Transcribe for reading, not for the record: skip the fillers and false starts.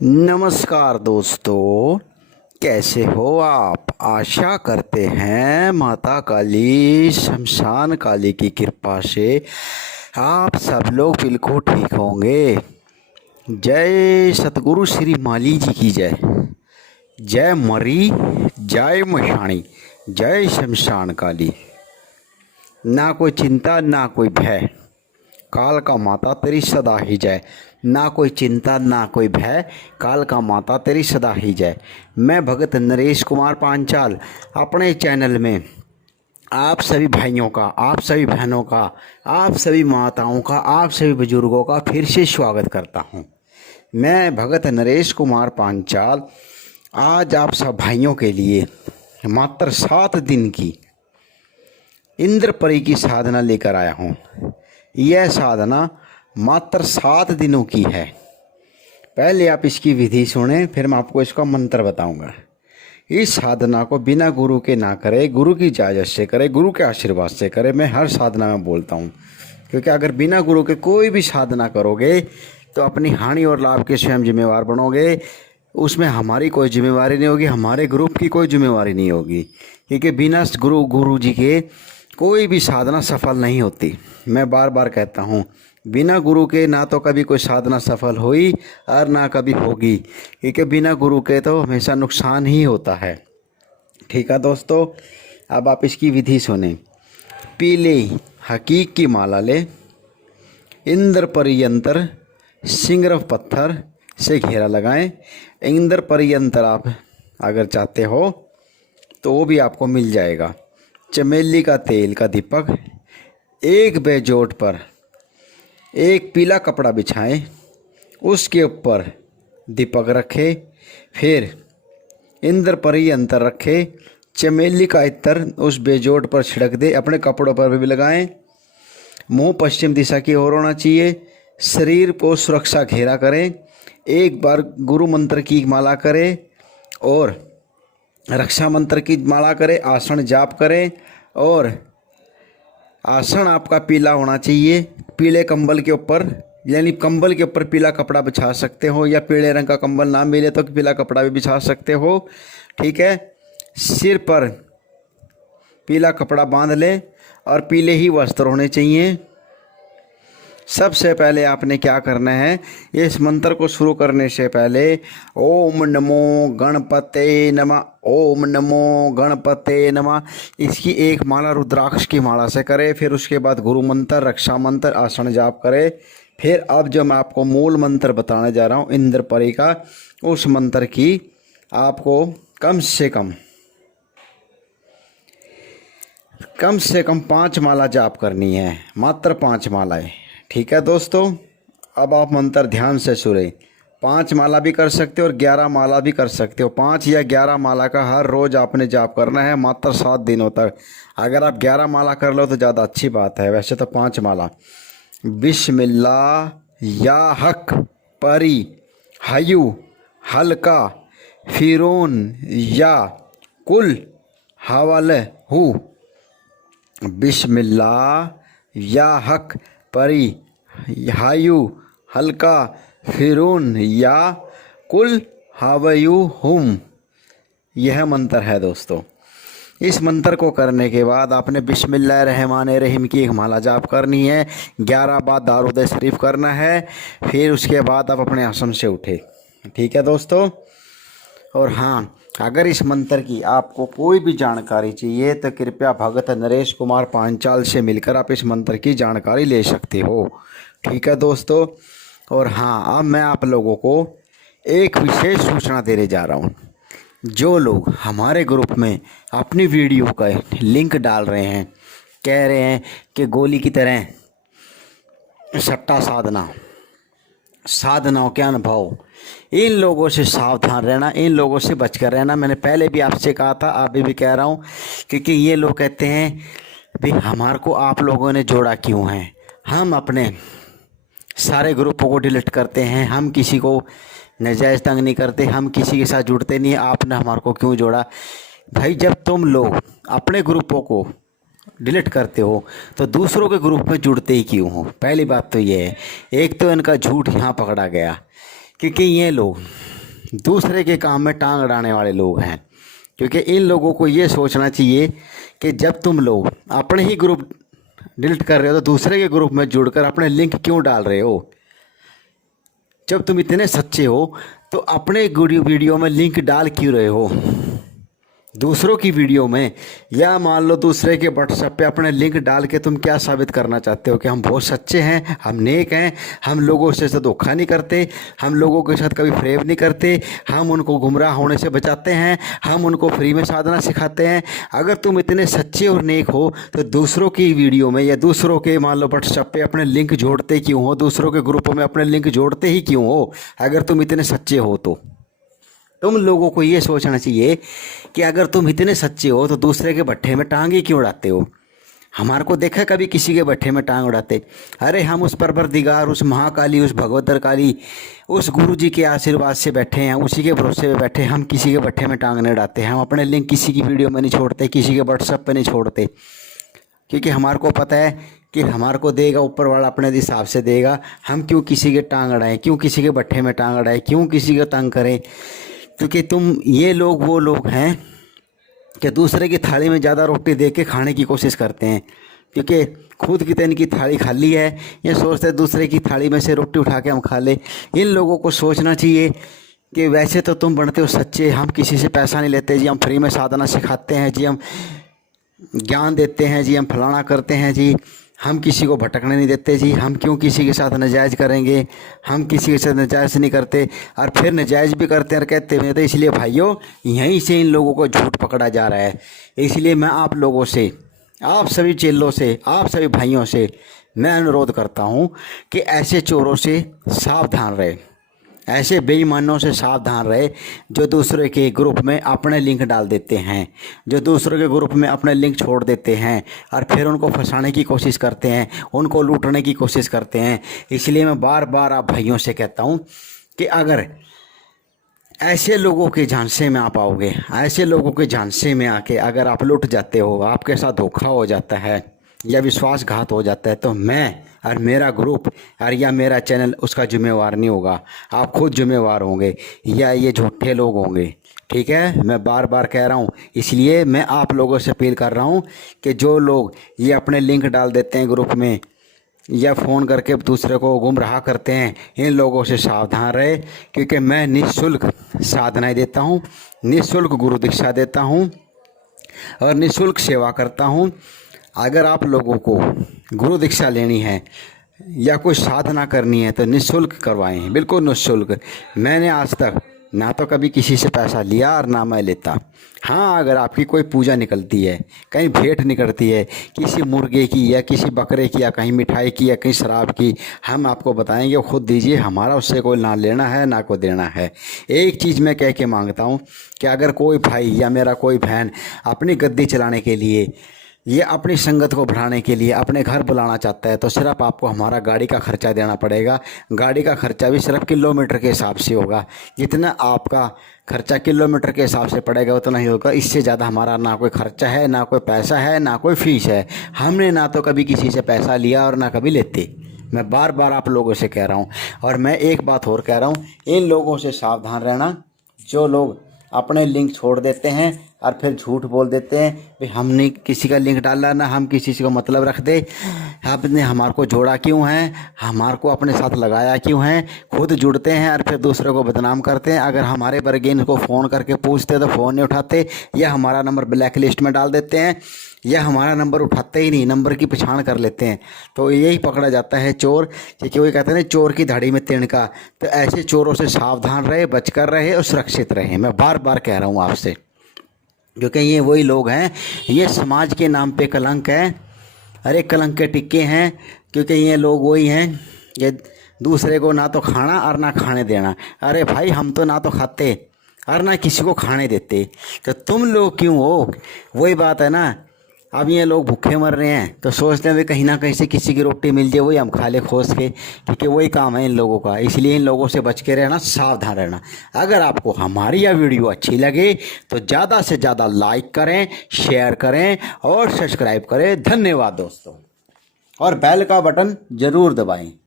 नमस्कार दोस्तों, कैसे हो आप। आशा करते हैं माता काली शमशान काली की कृपा से आप सब लोग बिल्कुल ठीक होंगे। जय सतगुरु श्री माली जी की जय। जय मरी, जय मशाणी, जय शमशान काली। ना कोई चिंता ना कोई भय, काल का माता तेरी सदा ही जय। ना कोई चिंता ना कोई भय, काल का माता तेरी सदा ही जय। मैं भगत नरेश कुमार पांचाल अपने चैनल में आप सभी भाइयों का, आप सभी बहनों का, आप सभी माताओं का, आप सभी बुजुर्गों का फिर से स्वागत करता हूं। मैं भगत नरेश कुमार पांचाल आज आप सब भाइयों के लिए मात्र 7 दिन की इंद्रपरी की साधना लेकर आया हूँ। यह साधना मात्र 7 दिनों की है। पहले आप इसकी विधि सुने, फिर मैं आपको इसका मंत्र बताऊंगा। इस साधना को बिना गुरु के ना करे, गुरु की इजाज़त से करे, गुरु के आशीर्वाद से करे। मैं हर साधना में बोलता हूँ, क्योंकि अगर बिना गुरु के कोई भी साधना करोगे तो अपनी हानि और लाभ के स्वयं जिम्मेवार बनोगे। उसमें हमारी कोई जिम्मेवारी नहीं होगी, हमारे ग्रुप की कोई जिम्मेवारी नहीं होगी, क्योंकि बिना गुरु जी के कोई भी साधना सफल नहीं होती। मैं बार बार कहता हूँ, बिना गुरु के ना तो कभी कोई साधना सफल हुई और ना कभी होगी, क्योंकि बिना गुरु के तो हमेशा नुकसान ही होता है। ठीक है दोस्तों, अब आप इसकी विधि सुने। पीले हकीक की माला ले, इंद्र परियंत्र सिंगरफ पत्थर से घेरा लगाएं। इंद्र परियंत्र आप अगर चाहते हो तो वो भी आपको मिल जाएगा। चमेली का तेल का दीपक, एक बेजोट पर एक पीला कपड़ा बिछाएं, उसके ऊपर दीपक रखें, फिर इंद्र परी यंत्र रखें। चमेली का इत्र उस बेजोट पर छिड़क दे, अपने कपड़ों पर भी लगाएं। मुंह पश्चिम दिशा की ओर होना चाहिए। शरीर को सुरक्षा घेरा करें। एक बार गुरु मंत्र की माला करें और रक्षा मंत्र की माला करें। आसन जाप करें और आसन आपका पीला होना चाहिए। पीले कंबल के ऊपर, यानी कंबल के ऊपर पीला कपड़ा बिछा सकते हो, या पीले रंग का कंबल ना मिले तो पीला कपड़ा भी बिछा सकते हो। ठीक है, सिर पर पीला कपड़ा बांध लें और पीले ही वस्त्र होने चाहिए। सबसे पहले आपने क्या करना है, इस मंत्र को शुरू करने से पहले ओम नमो गणपते नमः, ओम नमो गणपते नमः, इसकी एक माला रुद्राक्ष की माला से करें। फिर उसके बाद गुरु मंत्र, रक्षा मंत्र, आसन जाप करें। फिर अब जो मैं आपको मूल मंत्र बताने जा रहा हूँ इंद्रपरी का, उस मंत्र की आपको कम से कम 5 माला जाप करनी है, मात्र 5 मालाएं। ठीक है दोस्तों, अब आप मंत्र ध्यान से सुने। 5 माला भी कर सकते हो और 11 माला भी कर सकते हो। 5 या 11 माला का हर रोज़ आपने जाप करना है, मात्र 7 दिनों तक। अगर आप 11 माला कर लो तो ज़्यादा अच्छी बात है, वैसे तो 5 माला। बिस्मिल्लाह या हक परी हयु हल्का फिरून या कुल हवल हु। बिस्मिल्लाह या हक परी हायु हल्का फिरून या कुल हावयु हुम, यह मंत्र है दोस्तों। इस मंत्र को करने के बाद आपने बिस्मिल्लाहिर्रहमानिर्रहीम की एक माला जाप करनी है। 11 बार दारूद शरीफ करना है। फिर उसके बाद आप अपने आसन से उठे। ठीक है दोस्तों, और हाँ, अगर इस मंत्र की आपको कोई भी जानकारी चाहिए तो कृपया भगत नरेश कुमार पांचाल से मिलकर आप इस मंत्र की जानकारी ले सकते हो। ठीक है दोस्तों, और हाँ, अब मैं आप लोगों को एक विशेष सूचना देने जा रहा हूँ। जो लोग हमारे ग्रुप में अपनी वीडियो का लिंक डाल रहे हैं, कह रहे हैं कि गोली की तरह सट्टा साधनाओं के अनुभव, इन लोगों से सावधान रहना, इन लोगों से बचकर रहना। मैंने पहले भी आपसे कहा था, अभी भी कह रहा हूँ, क्योंकि ये लोग कहते हैं भाई हमारे को आप लोगों ने जोड़ा क्यों है। हम अपने सारे ग्रुपों को डिलीट करते हैं, हम किसी को नाजायज़ तंग नहीं करते, हम किसी के साथ जुड़ते नहीं। आपने हमारे को क्यों जोड़ा भाई? जब तुम लोग अपने ग्रुपों को डिलीट करते हो तो दूसरों के ग्रुप में जुड़ते ही क्यों हो? पहली बात तो ये है। एक तो इनका झूठ यहाँ पकड़ा गया क्योंकि ये लोग दूसरे के काम में टांग अड़ाने वाले लोग हैं। क्योंकि इन लोगों को ये सोचना चाहिए कि जब तुम लोग अपने ही ग्रुप डिलीट कर रहे हो तो दूसरे के ग्रुप में जुड़कर अपने लिंक क्यों डाल रहे हो। जब तुम इतने सच्चे हो तो अपने वीडियो में लिंक डाल क्यों रहे हो दूसरों की वीडियो में। या मान लो दूसरे के व्हाट्सएप पे अपने लिंक डाल के तुम क्या साबित करना चाहते हो कि हम बहुत सच्चे हैं, हम नेक हैं, हम लोगों से धोखा नहीं करते, हम लोगों के साथ कभी फ्रेब नहीं करते, हम उनको गुमराह होने से बचाते हैं, हम उनको फ्री में साधना सिखाते हैं। अगर तुम इतने सच्चे और नेक हो तो दूसरों की वीडियो में या दूसरों के मान लो व्हाट्सएप पे अपने लिंक जोड़ते क्यों हो, दूसरों के ग्रुपों में अपने लिंक जोड़ते ही क्यों हो। अगर तुम इतने सच्चे हो तो तुम लोगों को ये सोचना चाहिए कि अगर तुम इतने सच्चे हो तो दूसरे के भट्ठे में टांग ही क्यों उड़ाते हो। हमारे को देखा कभी किसी के भट्ठे में टांग उड़ाते। अरे हम उस परवरदिगार, उस महाकाली, उस भगवतर काली, उस गुरु जी के आशीर्वाद से बैठे हैं, उसी के भरोसे पे बैठे, हम किसी के भट्ठे में टांग नहीं उड़ाते। हम अपने लिंक किसी की वीडियो में नहीं छोड़ते, किसी के व्हाट्सएप पर नहीं छोड़ते, क्योंकि हमारे को पता है कि हमारे को देगा ऊपर वाला अपने हिसाब से देगा। हम क्यों किसी के टांग अड़ाएं, क्यों किसी के भट्ठे में टांग अड़ाएं, क्यों किसी को तंग करें। क्योंकि तुम ये लोग वो लोग हैं कि दूसरे की थाली में ज़्यादा रोटी दे के खाने की कोशिश करते हैं, क्योंकि खुद की तो इनकी थाली खाली है, ये सोचते हैं दूसरे की थाली में से रोटी उठा के हम खा ले। इन लोगों को सोचना चाहिए कि वैसे तो तुम बनते हो सच्चे, हम किसी से पैसा नहीं लेते जी, हम फ्री में साधना सिखाते हैं जी, हम ज्ञान देते हैं जी, हम फलाना करते हैं जी, हम किसी को भटकने नहीं देते जी, हम क्यों किसी के साथ नाजायज़ करेंगे, हम किसी के साथ नाजायज़ नहीं करते और फिर नाजायज़ भी करते हैं और कहते हैं। तो इसलिए भाइयों यहीं से इन लोगों को झूठ पकड़ा जा रहा है। इसलिए मैं आप लोगों से, आप सभी चेलों से, आप सभी भाइयों से मैं अनुरोध करता हूँ कि ऐसे चोरों से सावधान रहे, ऐसे बेईमानों से सावधान रहे जो दूसरे के ग्रुप में अपने लिंक डाल देते हैं, जो दूसरों के ग्रुप में अपने लिंक छोड़ देते हैं और फिर उनको फंसाने की कोशिश करते हैं, उनको लूटने की कोशिश करते हैं। इसलिए मैं बार बार आप भाइयों से कहता हूं कि अगर ऐसे लोगों के झांसे में आप आओगे, ऐसे लोगों के झांसे में आके अगर आप लुट जाते हो, आपके साथ धोखा हो जाता है या विश्वासघात हो जाता है, तो मैं और मेरा ग्रुप और या मेरा चैनल उसका जिम्मेवार नहीं होगा। आप खुद जिम्मेवार होंगे या ये झूठे लोग होंगे। ठीक है, मैं बार बार कह रहा हूँ। इसलिए मैं आप लोगों से अपील कर रहा हूँ कि जो लोग ये अपने लिंक डाल देते हैं ग्रुप में या फ़ोन करके दूसरे को गुमराह करते हैं, इन लोगों से सावधान रहे। क्योंकि मैं निःशुल्क साधनाएँ देता हूँ, निःशुल्क गुरु दीक्षा देता हूँ और निःशुल्क सेवा करता हूँ। अगर आप लोगों को गुरु दीक्षा लेनी है या कोई साधना करनी है तो निःशुल्क करवाएं, बिल्कुल निःशुल्क। मैंने आज तक ना तो कभी किसी से पैसा लिया और ना मैं लेता। हाँ, अगर आपकी कोई पूजा निकलती है, कहीं भेंट निकलती है किसी मुर्गे की या किसी बकरे की या कहीं मिठाई की या कहीं शराब की, हम आपको बताएंगे, खुद दीजिए, हमारा उससे कोई ना लेना है ना कोई देना है। एक चीज़ मैं कह के मांगता हूँ कि अगर कोई भाई या मेरा कोई बहन अपनी गद्दी चलाने के लिए, ये अपनी संगत को बढ़ाने के लिए अपने घर बुलाना चाहता है तो सिर्फ आपको हमारा गाड़ी का खर्चा देना पड़ेगा। गाड़ी का खर्चा भी सिर्फ किलोमीटर के हिसाब से होगा। जितना आपका खर्चा किलोमीटर के हिसाब से पड़ेगा उतना ही होगा। इससे ज़्यादा हमारा ना कोई खर्चा है, ना कोई पैसा है, ना कोई फीस है। हमने ना तो कभी किसी से पैसा लिया और ना कभी लेते। मैं बार बार आप लोगों से कह रहा हूँ। और मैं एक बात और कह रहा हूँ, इन लोगों से सावधान रहना जो लोग अपने लिंक छोड़ देते हैं और फिर झूठ बोल देते हैं कि हमने किसी का लिंक डाला, ना हम किसी से को मतलब रख दे, आपने हमारे को जोड़ा क्यों है, हमारे को अपने साथ लगाया क्यों है। खुद जुड़ते हैं और फिर दूसरे को बदनाम करते हैं। अगर हमारे वर्गे इनको फ़ोन करके पूछते तो फ़ोन नहीं उठाते, या हमारा नंबर ब्लैक लिस्ट में डाल देते हैं, या हमारा नंबर उठाते ही नहीं, नंबर की पहचान कर लेते हैं। तो यही पकड़ा जाता है चोर। क्योंकि वही कहते हैं ना, चोर की धाड़ी में तिनका। तो ऐसे चोरों से सावधान रहे, बचकर रहे और सुरक्षित रहे। मैं बार बार कह रहा हूँ आपसे, क्योंकि ये वही लोग हैं, ये समाज के नाम पे कलंक है। अरे कलंक के टिक्के हैं, क्योंकि ये लोग वही हैं ये दूसरे को ना तो खाना और ना खाने देना। अरे भाई, हम तो ना तो खाते और ना किसी को खाने देते, तो तुम लोग क्यों हो। वही बात है ना, अब ये लोग भूखे मर रहे हैं तो सोचते हैं वे कहीं ना कहीं से किसी की रोटी मिल जाए, वही हम खा ले खोस के, क्योंकि वही काम है इन लोगों का। इसलिए इन लोगों से बच के रहना, सावधान रहना। अगर आपको हमारी यह वीडियो अच्छी लगे तो ज़्यादा से ज़्यादा लाइक करें, शेयर करें और सब्सक्राइब करें। धन्यवाद दोस्तों, और बेल का बटन ज़रूर दबाएं।